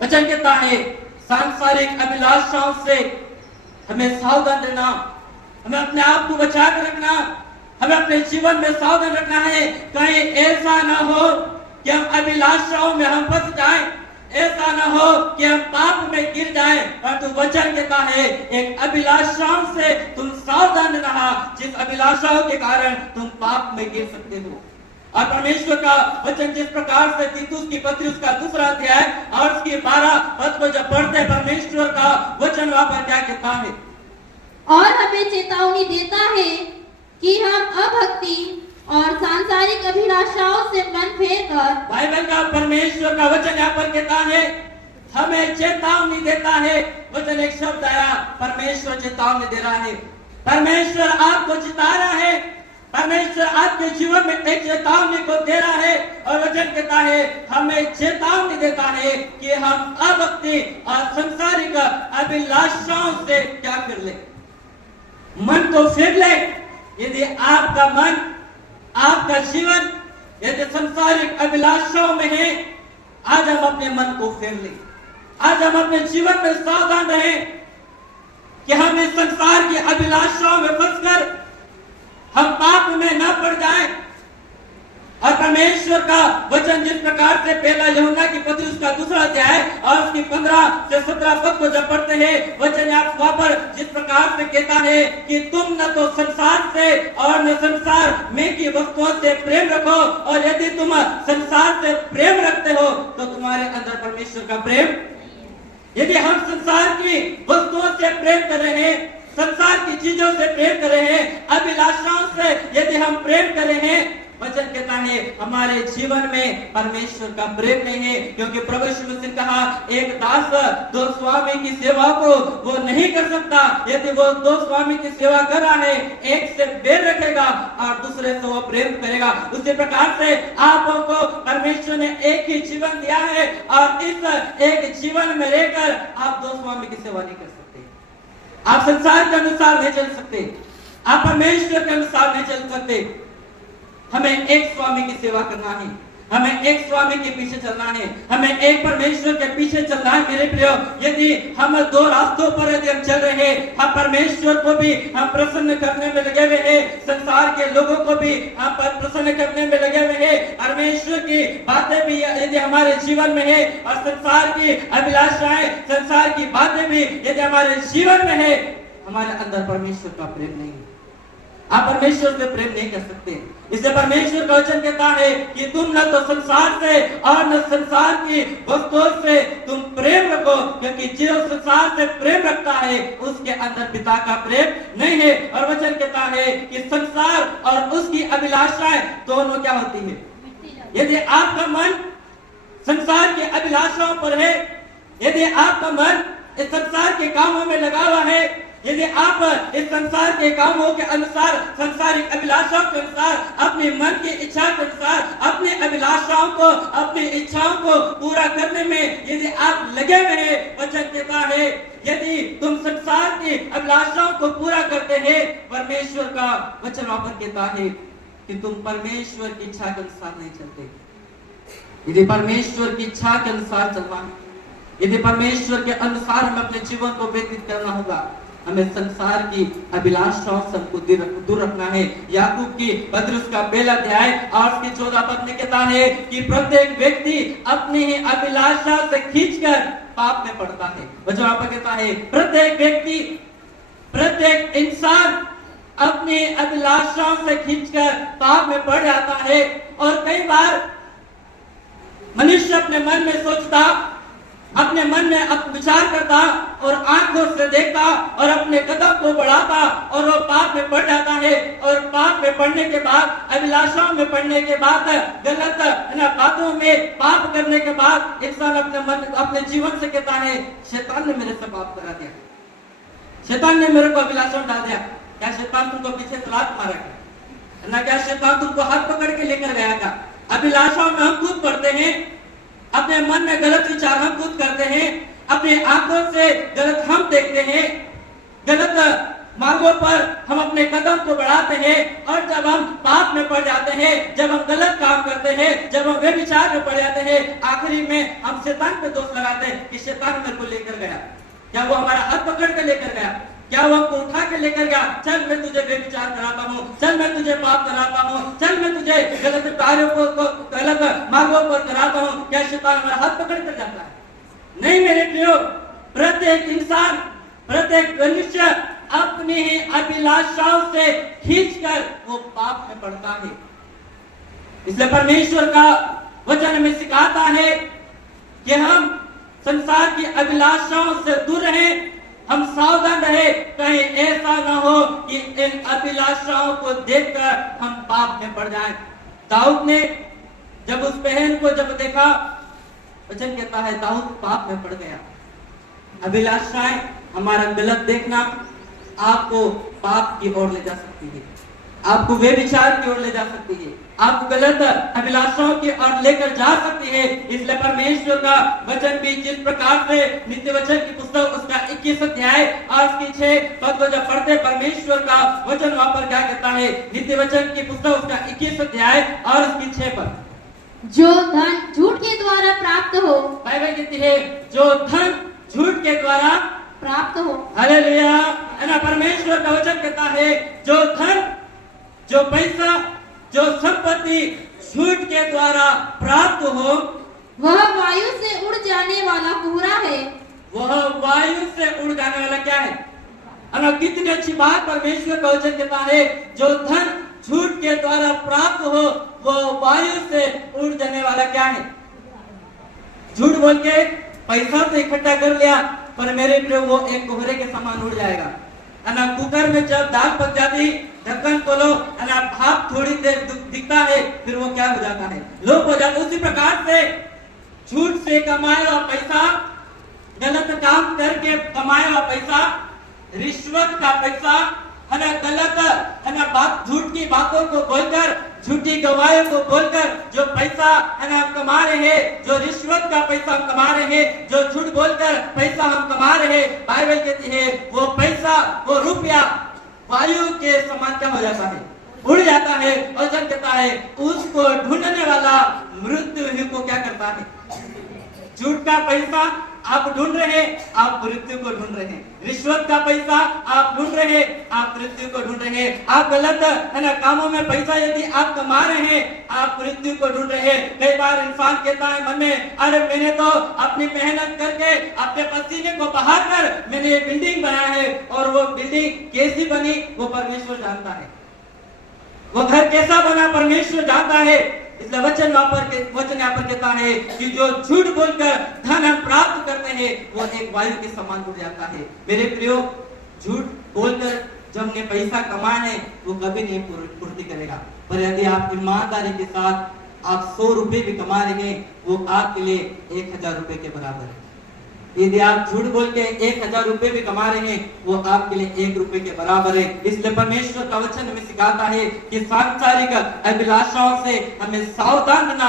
वचन कहता है सांसारिक अभिलाषाओं से हमें सावधान रहना, हमें अपने आप को बचा कर रखना, हमें अपने जीवन में सावधान रखना है। कहीं ऐसा ना हो कि हम अभिलाषाओं में हम फंस जाएं, ऐसा ना हो कि हम पाप में गिर जाएं। परंतु वचन कहता है एक अभिलाषाओं से तुम सावधान रहा, जिस अभिलाषाओं के कारण तुम पाप में गिर सकते हो। और परमेश्वर का वचन जिस प्रकार से तीतुस की पत्री उसका 2 अध्याय और उसकी 12 पद को जब पढ़ते हैं, परमेश्वर का वचन वहां पर क्या कहता है? और हमें चेतावनी देता है कि हम अभक्ति और सांसारिक अभिलाषाओं से मन फेर कर, बाइबल का परमेश्वर का वचन यहाँ पर कहता है हमें चेतावनी देता है। वचन एक शब्द आया, परमेश्वर चेतावनी दे रहा है, परमेश्वर आपको चिता रहा है, परमेश्वर आपके जीवन में एक चेतावनी को दे रहा है। और वचन कहता है हमें चेतावनी देता है कि हम अभक्ति और सांसारिक अभिलाषाओं से क्या कर ले, मन को फेर ले। यदि आपका मन, आपका जीवन यदि सांसारिक अभिलाषाओं में है, आज हम अपने मन को फेर ले। आज हम अपने जीवन में सावधान रहें कि हम इस संसार की अभिलाषाओं में फंसकर हम पाप में न पड़ जाएं। और परमेश्वर का वचन जिस प्रकार से पहला यूहन्ना की पत्री उसका 2 अध्याय और उसकी 15 से 17 पद को जब पढ़ते हैं, वचन आप वहां पर जिस प्रकार से कहता है कि तुम न तो संसार से और न संसार में की वस्तुओं से प्रेम रखो, और यदि तुम संसार से प्रेम रखते हो तो तुम्हारे अंदर परमेश्वर का प्रेम। यदि हम संसार की वस्तुओं से प्रेम कर रहे हैं, संसार की चीजों से प्रेम कर रहे हैं, अभिलाषाओं से यदि हम प्रेम कर रहे हैं, वचन कहता है हमारे जीवन में परमेश्वर का प्रेम नहीं है। क्योंकि प्रभु यीशु मसीह ने कहा एक दास 2 स्वामी की सेवा को वो नहीं कर सकता। यदि वो 2 स्वामी की सेवा कर रहा है, एक से बैर रखेगा और दूसरे से वो प्रेम करेगा। उसी प्रकार से आपको परमेश्वर ने एक ही जीवन दिया है और इस एक जीवन में रहकर आप 2 स्वामी की सेवा नहीं कर सकते। आप संसार के अनुसार नहीं चल सकते, आप परमेश्वर के अनुसार नहीं चल सकते। हमें एक स्वामी की सेवा करना है, हमें एक स्वामी के पीछे चलना है, हमें एक परमेश्वर के पीछे चलना है। मेरे प्रियो, यदि हम 2 रास्तों पर यदि हम चल रहे हैं, हम परमेश्वर को भी हम प्रसन्न करने में लगे हुए हैं, संसार के लोगों को भी हम प्रसन्न करने में लगे हुए हैं, परमेश्वर की बातें भी यदि हमारे जीवन में है और संसार की अभिलाषाएं, संसार की बातें भी यदि हमारे जीवन में है, हमारे अंदर परमेश्वर का प्रेम नहीं है। आप परमेश्वर से प्रेम नहीं कर सकते। इससे परमेश्वर का वचन कहता है कि तुम न तो संसार से और न संसार की वस्तुओं से तुम प्रेम रखो, क्योंकि जो संसार से प्रेम रखता है उसके अंदर पिता का प्रेम नहीं है। और वचन कहता है कि संसार और उसकी अभिलाषाएं दोनों क्या होती है। यदि आपका मन संसार की अभिलाषाओं पर है, यदि आपका मन इस संसार के कामों में लगा हुआ है, यदि आप इस संसार के कामों के अनुसार, संसारिक अभिलाषाओं के अनुसार, अपने मन की इच्छा के अनुसार, अपनी अभिलाषाओं को, अपनी इच्छाओं को पूरा करने में यदि आप लगे हुए हैं, वचन कहता है यदि तुम संसार की अभिलाषाओं को पूरा करते हैं, परमेश्वर का वचन वापस कहता है कि तुम परमेश्वर की इच्छा के अनुसार नहीं चलते। यदि परमेश्वर की इच्छा के अनुसार चलना, यदि परमेश्वर के अनुसार हमें अपने जीवन को व्यतीत करना होगा, हमें संसार की अभिलाषाओं से हमको दूर रखना है। याकूब की पत्री उसका 1 अध्याय और उसकी 14 पद में कहता है कि प्रत्येक व्यक्ति अपनी ही अभिलाषा से खींचकर पाप में पड़ता है। वचन वहां पर कहता है प्रत्येक व्यक्ति, प्रत्येक इंसान अपनी अभिलाषाओं से खींचकर पाप में पड़ जाता है। और कई बार मनुष्य अपने मन में सोचता, अपने मन में विचार करता और आंखों से देखता और अपने कदम को बढ़ाता और वो पाप में पड़ जाता है। और पाप में पड़ने के बाद, अभिलाषाओं में पड़ने के बाद, गलत बातों में पाप करने के बाद इंसान अपने मन, अपने जीवन से कहता है शैतान ने मेरे से पाप करा दिया, शैतान ने मेरे को अभिलाषा डाल दिया। क्या शैतान तुमको पीछे से लात मारा क्या? ना क्या शैतान तुमको हाथ पकड़ के लेकर गया था? अभिलाषाओं में हम कूद पड़ते हैं, अपने मन में गलत विचार हम खुद करते हैं, अपने आंखों से गलत हम देखते हैं, गलत मार्गों पर हम अपने कदम को बढ़ाते हैं। और जब हम पाप में पड़ जाते हैं, जब हम गलत काम करते हैं, जब हम व्यभिचार में पड़ जाते हैं, आखिरी में हम शैतान पे दोष लगाते हैं कि शैतान मेरे को लेकर गया? क्या वो हमारा हाथ पकड़ के लेकर गया? क्या वो हमको उठा के लेकर गया? चल मैं तुझे व्यभिचार कराता हूँ, चल मैं तुझे पाप कराता हूँ, चल मैं तुझे गलत कार्यों को गलत मार्गों पर कराता हूँ। क्या शैतान हमारा हाथ पकड़ कर जाता है? नहीं मेरे प्रियो, प्रत्येक इंसान, प्रत्येक मनुष्य अपनी ही अभिलाषाओं से खींचकर वो पाप में पड़ता है। इसलिए परमेश्वर का वचन हमें सिखाता है कि हम संसार की अभिलाषाओं से दूर रहें, हम सावधान रहे, कहीं ऐसा ना हो कि इन अभिलाषाओं को देखकर हम पाप में पड़ जाएं। दाऊद ने जब उस बहन को जब देखा, वचन कहता है दाऊद पाप में पड़ गया। अभिलाषाएं, हमारा गलत देखना आपको पाप की ओर ले जा सकती है, आपको व्यभिचार की ओर ले जा सकती है, आपको गलत अभिलाषाओं की ओर लेकर जा सकती है। इसलिए परमेश्वर का वचन भी जिस प्रकार से नित्य वचन की पुस्तक उसका 21 अध्याय और उसकी 6 पद को जब पढ़ते, परमेश्वर का वचन वहां पर क्या कहता है? नित्य वचन की पुस्तक उसका 21 अध्याय और उसकी 6 पद, जो धन झूठ के द्वारा प्राप्त हो, बाइबल कहती है जो धन झूठ के द्वारा प्राप्त हो। हालेलुया। है ना? परमेश्वर का वचन कहता है जो धन, जो पैसा, जो संपत्ति झूठ के द्वारा प्राप्त हो, वह वायु से उड़ जाने वाला कोहरा है। वह वायु से उड़ जाने वाला क्या है? ना कितनी अच्छी बात परमेश्वर का वचन कहता है, जो धन झूठ के द्वारा प्राप्त हो वह वायु से उड़ जाने वाला क्या है? झूठ बोल के पैसा तो इकट्ठा कर लिया, पर मेरे प्रियो वो एक कोहरे के समान उड़ जाएगा। ना कुकर में जब दाल पक जाती, ढक्कन खोलो, ना भाप थोड़ी देर दिखता है, फिर वो क्या हो जाता है? लोप हो जाता है। उसी प्रकार से झूठ से कमाया हुआ पैसा, गलत काम करके कमाया हुआ पैसा, रिश्वत का पैसा, है ना, गलत है ना बात, झूठ की बातों को बोलकर, झूठी गवाहियों को बोलकर जो पैसा है ना हम कमा रहे हैं, जो रिश्वत का पैसा हम कमा रहे हैं, जो झूठ बोलकर पैसा हम कमा रहे हैं, बाइबल कहती है वो पैसा, वो रुपया वायु के समान क्या हो जाता है? उड़ जाता है। वचन कहता है उसको ढूंढने वाला मृत्यु ही को क्या करता है? झूठ का पैसा आप ढूंढ रहे हैं, आप मृत्यु को ढूंढ रहे हैं। रिश्वत का पैसा आप ढूंढ रहे हैं, आप मृत्यु को ढूंढ रहे हैं। आप गलत है ना कामों में पैसा यदि आप कमा रहे हैं, आप मृत्यु को ढूंढ रहे हैं। कई बार इंसान कहता है मन में, अरे मैंने तो अपनी मेहनत करके अपने पसीने को बहाकर मैंने ये बिल्डिंग बनाया है, और वो बिल्डिंग कैसी बनी वो परमेश्वर जानता है, वो घर कैसा बना परमेश्वर जानता है। इसलिए वचन यहाँ पर कहता है कि जो झूठ बोलकर धन हम प्राप्त करते हैं वो एक वायु के समान उड़ जाता है। मेरे प्रियो, झूठ बोलकर जो हमने पैसा कमाया है वो कभी नहीं पूर्ति करेगा, पर यदि आप ईमानदारी के साथ आप 100 रुपए भी कमा रहे हैं, वो आपके लिए 1000 रुपए के बराबर है। यदि आप झूठ बोल के 1000 रुपए भी कमा रहे हैं, वो आपके लिए 1 रुपए के बराबर है। इसलिए परमेश्वर का वचन हमें सिखाता है कि सांसारिक अभिलाषाओं से हमें सावधान रहना